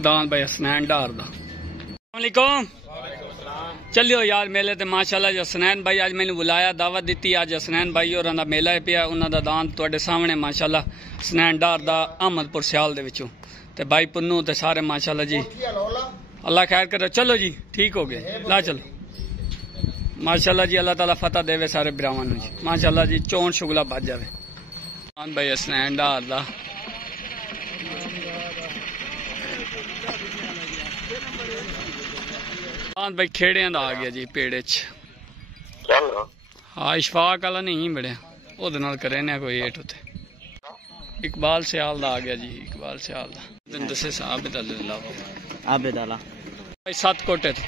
दान भाई हसनैन डार दा। अस्सलामुअलैकुम। चलियो यार मेले ते माशाल्लाह जी हसनैन भाई अज मैंने बुलाया दावत दी। अज हसनैन भाई और मेला है पिया, उन्हों का दान तुहाडे सामने माशाल्लाह हसनैन डार दा अहमदपुर सियाल दे विचों ते भाई पुन्नू ते सारे माशाल्लाह जी अल्लाह खैर करे। चलो जी ठीक हो गए ला चलो माशाल्लाह जी अल्लाह ताला फतह देवे सारे बिरावां नूं जी माशाल्लाह जी चौन शुगला बच जावे। दान भाई हसनैन डार दा भाई खेड़िया का आ गया जी पेड़े च। हाँ इशफाक वाला नहीं बड़िया ओदे नाल करे ने कोई हेठ उते। इकबाल सियाल दा आ गया जी इकबाल सियाल दा दिन दसे साहब आबेदाला भाई 7 कोटे तो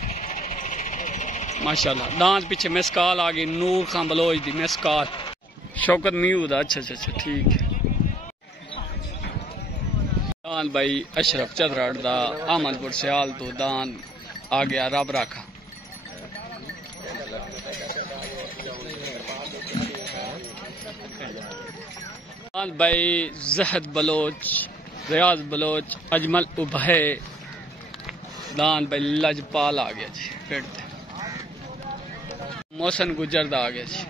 माशाल्लाह। दांत पीछे मिसकाल आ गई नूर खां बलोच दी मिसकाल शौकत मीऊ दा। अच्छा ठीक है। दान भाई अशरफ चदराड़ दा अहमदपुर सियाल तो दान आ गया रब राखा। दान भाई जहद बलोच रियाज बलोच अजमल उभय दान भाई लजपाल आ गया जी पेड़ ते। मोहसन गुजर दा आ गया जी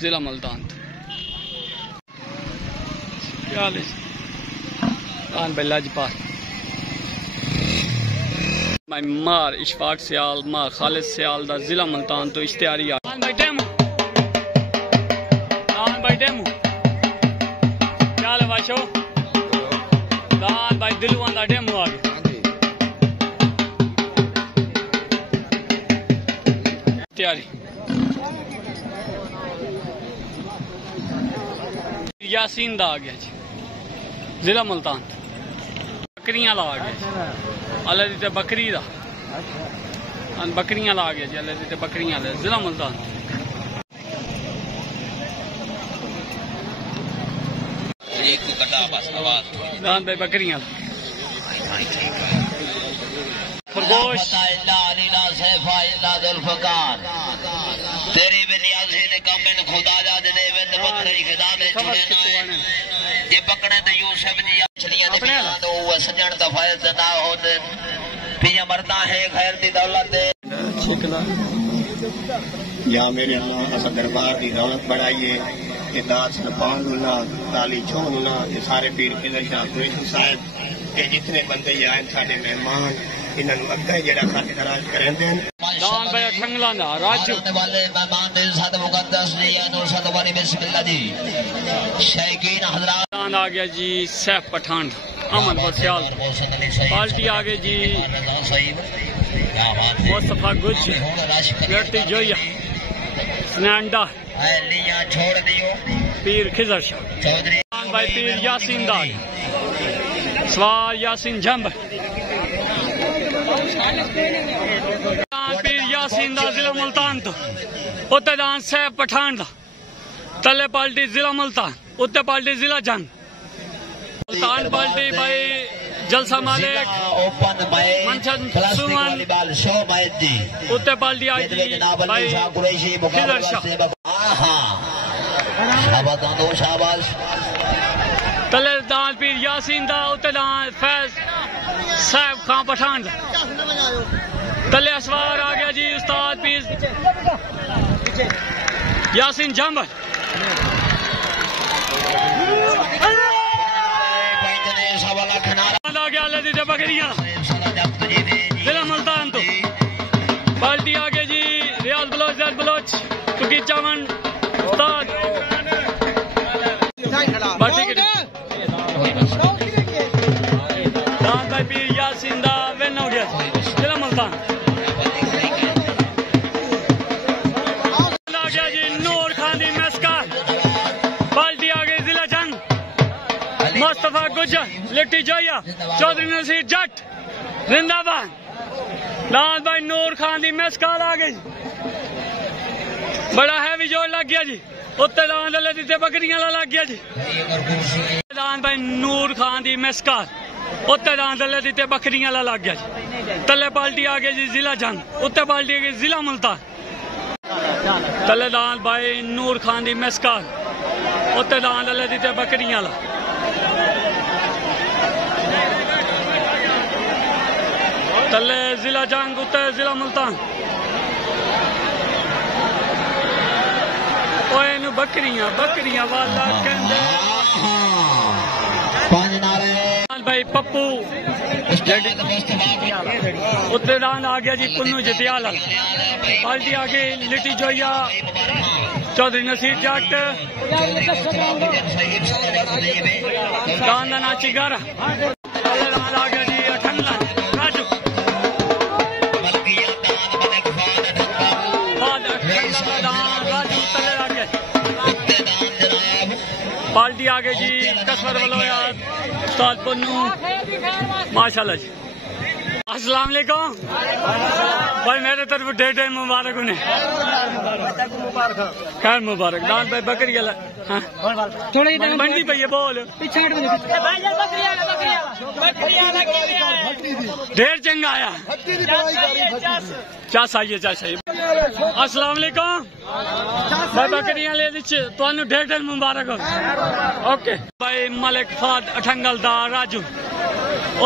जिला मुल्तान तो। क्या हाल है दान भाई लजपाल मार इशफाक सियाल मार खालिद सियाल दा जिला मुल्तान तो इश्तिहारी आ। दान भाई डेमो क्या हाल है बाशो। दान भाई दिलवां दा डेमो आ गया इश्तिहारी। यासीन दा आ गया जी जिला मुल्तान बकरियां ला आ गया अल्लाह दी ते बकरी दा बकरियां ला गया जी अल्लाह दी ते बकरियां ला जिला मुल्तान। दान भाई बकरियां खरगोश तेरी बिनियाजी ने कमेन खुदा जा दे वेंद बकरी खुदा दे चुने ना ये पकड़े ते यूसुफ दी मछलियां दे बिना तो वो सजण दा फायदा ना होते पिया मरदा है खैर दी दौलत दे छिकला या मेरे अल्लाह अस दरबार दी रौनक बढ़ाइए के दास पाऊं ना ताली छोन ना ये सारे पीर के शाह साहब के जितने बंदे आए साडे मेहमान इन्होंने अग्गे जरा खातिरदार करेंदे दान भाई ठंगला ना राजू वाले मेहमान ने साथ मुकद्दस ने अनूर सदवानी बिस्मिल्लाह जी शैकीन हजरात। दान आ गया जी सैफ पठान अहमदपुर सियाल पार्टी आ गई जी मुस्तफा गुज बेटी जोया स्नैंडा छोड़ दियो पीर खिजर शाह चौधरी भाई पीर यासीन दाग सवार यासीन जंब पीर यासीन दा जिला मुल्तान तो उत्ते दान सैफ पठान दा तले पार्टी जिला मुल्तान उत्ते पार्टी जिला जंग मुल्तान पार्टी भाई जलसा मालिक मनसन सुमन उत्ते पार्टी आई भाई खिजर शाह तले दान पीर यासीन दा उत्ते दान फैज साहब खां पठान दा तले असवार आ गया जी उस्ताद पीर यासीन जंबर आ गया अल्लाह दी बकरियां जिला मुल्तान तो पार्टी आ गई जी रियाज बलोच जैद बलोच कुकी चावन उस्ताद दान भाई पीर यासीन दा वेन हो गया जिला मुल्तान आ गया जी नूर खान दी मेस्कार पार्टी आ गई जिला जंग मुस्तफा गुजर लिट्टी जोया चौधरी नसीर जट जिंदाबाद। दान भाई नूर खान दी मेस्कार आ गई बड़ा हैवी जोर लग गया जी उत्ते दान अल्लाह दी बकरियां लग गया जी। दान भाई नूर खान दी मेस्कार उत्ते दान अल्लाह दी बकरियां लग गया जी। तले पार्टी आ गई जी जिला जंग उत्ते पार्टी आ गई जिला मुल्तान तले दान भाई नूर खान दी मेस्कार उत्ते दान अल्लाह दी बकरियां तले जिला जंग उत्ते जिला मुल्तान ओए बकरियां बकरियां वाला कहंदे भाई पप्पू उत्ते दान आ गया जी पुन्नू जटियाला पार्टी आगे लिटी जोया चौधरी नसीर जट दान नाची घर आ गया जी अठंगल राजू राजू तले आ गया पार्टी आगे जी कसवर बलोया उस्ताद पुन्नू माशाल्लाह जी। अस्सलाम वालेकुम भाई मेरे तरफ ढेर मुबारक उन्हें खैर मुबारक दान भाई बकरी मंडी पे ये बोल ढेर चंगा आया चास आइए अस्सलाम वालेकुम भाई बकरियां ले तुहानू ढेर मुबारक हो ओके भाई मलिक फाद अठंगल दा राजू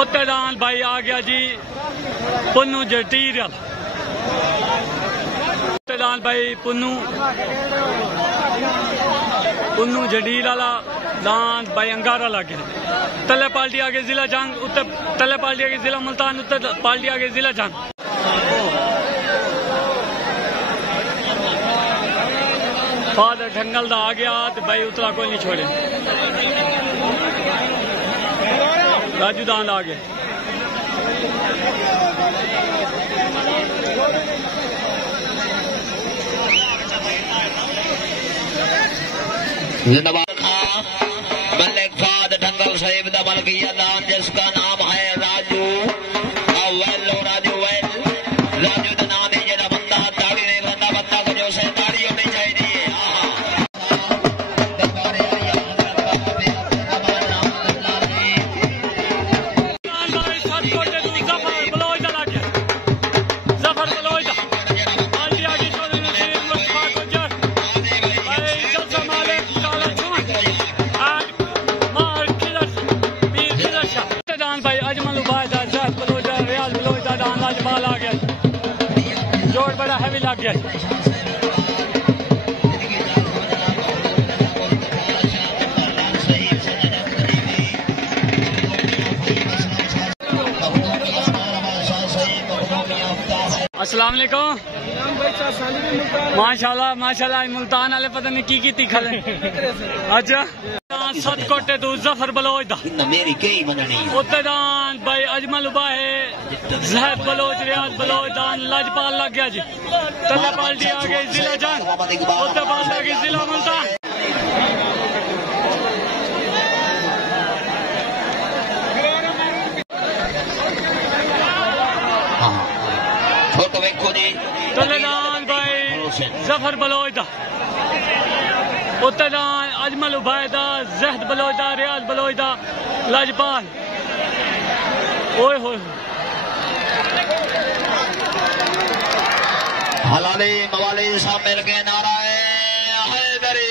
उत्ते दान भाई आ गया जी पुन्नू जटीर दान भाई पुन्नू जडीर वाला दान भाई अंगारा लग गया तले पार्टी आगे जिला जंग उत्ते तले पार्टी आगे जिला मुल्तान उत्ते पार्टी आगे जिला जंग फादर ढंगल दा आ गया तो भाई उतरा कोई नहीं छोड़े राजू दान आ गया मलिक फाद ढंगल साहिब दा मलकिया दान जिसका नाम है राजू अव्वल राजू वैल राजू दा नाम है जेड़ा बंदा दाढ़ी नहीं बंदा बंदा को जो से दाढ़ी होनी चाहिए जोड़ बड़ा हैवी लग गया अस्सलाम वालेकुम माशाल्लाह माशाल्लाह मुल्तान वाले पता नहीं की खले अच्छा सत कोटे तू जफर बलोच दा उत्ते दान भाई अजमल उबा है जहद बलोच रियाज बलोच दान लजपाल लग गया जी तला पार्टी आ गई जिला जंग उत्ते पास आ गई जिला मुल्तान तले दान भाई जफर बलोच दा उत्ते दान अजमल उबैदा जहद बलोच दा रियाज बलोच दा लजपाल ओए होए हलाली मवाली सब मिल के नारा हैदरी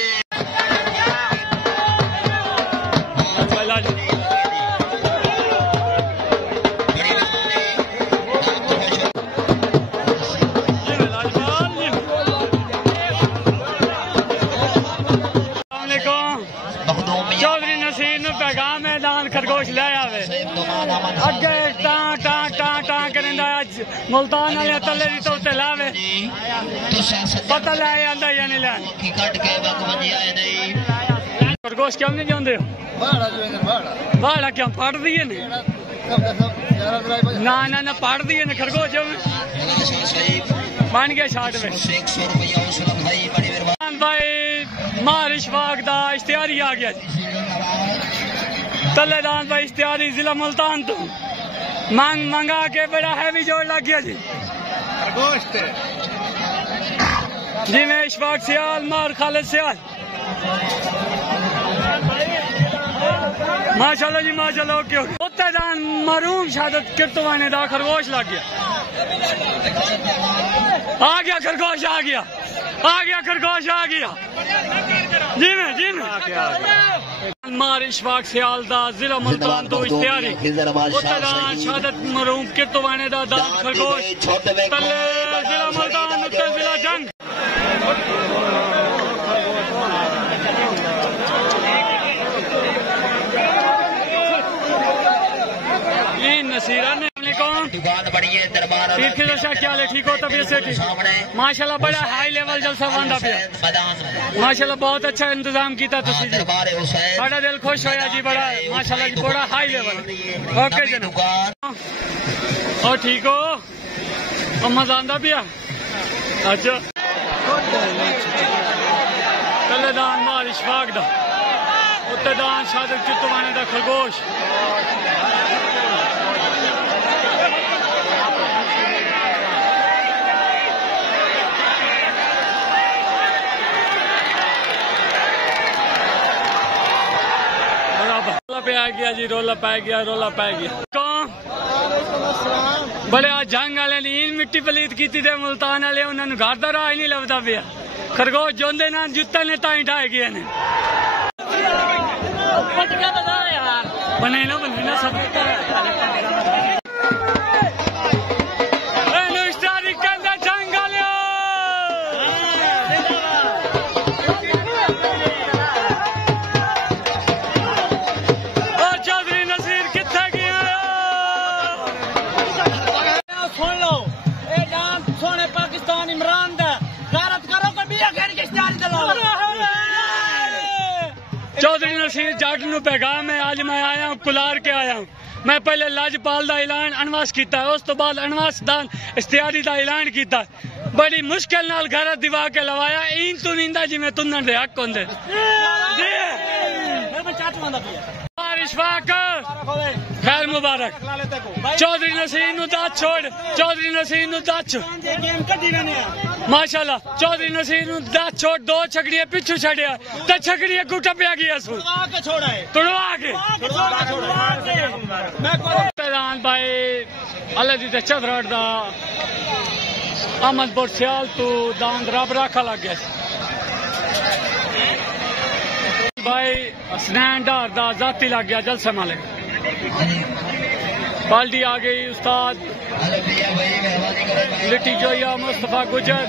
चौधरी नसीर नु पैगाम है दान खरगोश ले आवे अगे टां टां टां टां करेंदा मुल्तान वाले तले दी तो लावे पता ले आंदा या नहीं ले खरगोश क्यों नहीं जांदे बाड़ा क्यों फाड़ दिए ने ना ना ना फाड़ दिए ने खरगोश बन गया शाट में भाई मारिश वाग दा इश्तिहारी आ गया तले दान भाई इश्तिहारी जिला मुल्तान तो मंगा के बड़ा हैवी जोड़ लग गया जी जी में इशफाक सियाल मार खालिद सियाल माशाल्लाह जी माशाल्लाह ओके ओके उत्ते दान मरूम शहादत किरतवाने दा खरगोश लग गया आ गया खरगोश आ गया आ गया खरगोश आ गया जी में मार इशफाक सियालदा जिला मुल्तान तो इश्तियारी शहादत मरूम किरतवाने दा दान खरगोश तले जिला मुल्तान उत्ते जिला जंग नसीरा ने दुकान बड़ी है दरबार क्या हाल है ठीक हो तबीयत से ठीक माशाल्लाह बड़ा हाई लेवल जलसा बनता पे माशाल्लाह बहुत अच्छा इंतजाम किया बड़ा दिल खुश होया जी बड़ा माशाल्लाह जी बड़ा हाई लेवल ओके जनाब और ठीक हो और मजा आंदा पिया अच्छा कलेदान मार इशफाक दा उत्ते दान शहादत चित्तवाने दा खरगोश पे आ गया जी रोला पै गया कौन बड़े आज जंग वाले ने इन मिट्टी पलीत की थी मुल्तान वाले उन्होंने घर का राह नहीं लभदा पिया खरगोश जोंदे ना जुत्ता ने ताई ढाए गए ने बने ना सब चौधरी नसीर जाट नू पैगाम है आज मैं आया हूँ कुलार के आया हूँ मैं पहले लाजपाल दा ऐलान अनवास किया उस तो बाद अनवास दान इश्तियारी दा ऐलान किया बड़ी मुश्किल नाल घर दिवा के लवाया इन तू नींदा जिमें तुन्नन दे हक होंदे इशफाक खैर मुबारक चौधरी नसीर नू दात छोड़ माशाल्लाह चौधरी नसीर नू दात छोड़ दो छकड़ियां पिछू छड़िया ते छकड़ियां को टपया गया सु तुड़वा के प्रधान भाई अल्लाह दी चदरट दा अहमदपुर सियाल तू दांद रब राखा लग गया भाई स्नैन डार दा जाती लग गया जलसे मालिक बाल्टी आ गई उस्ताद लिट्टी जोया मुस्तफा गुजर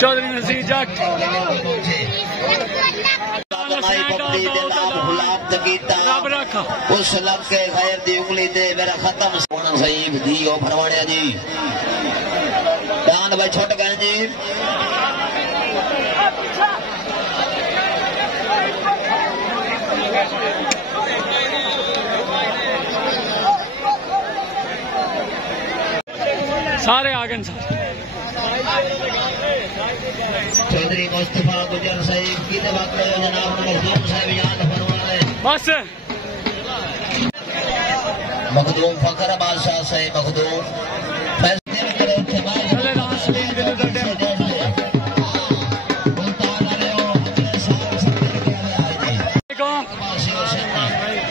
चौधरी नसीर जट रब रखा उस लब के खैर दी उंगली ते मेरा खत्म सोना सही दी ओ फरमानिया जी दान भाई छोट गए जी सारे आ गए चौधरी मुस्तफा गुजर साहिब की जनाब मखदूम साहब याद फरमाए बस मखदूम फकर बादशाह साहिब मखदूम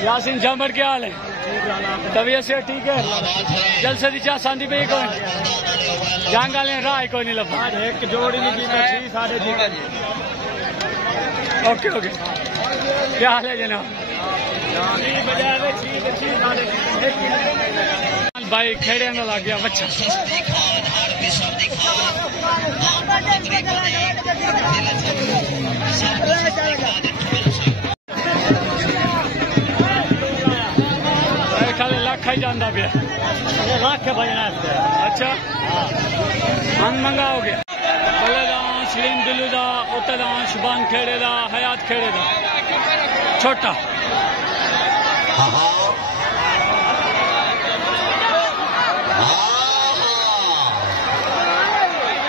यासीन झामर क्या हाल है तबीयत से ठीक है जलसे दी चाह सांदी पे कौन जंग वाले राह कोई नहीं लगा एक जोड़ी नहीं साढ़े ओके ओके क्या हाल है जनाब भाई खेड़े में लग गया बच्चा खाई जाता पे लाख भाई अच्छा हम मंगा हो गया कलेदान सलीम दिलू दा उत्तेदान शुबान खेड़े दा हयात खेड़े दा छोटा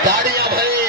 ताड़ियां भाई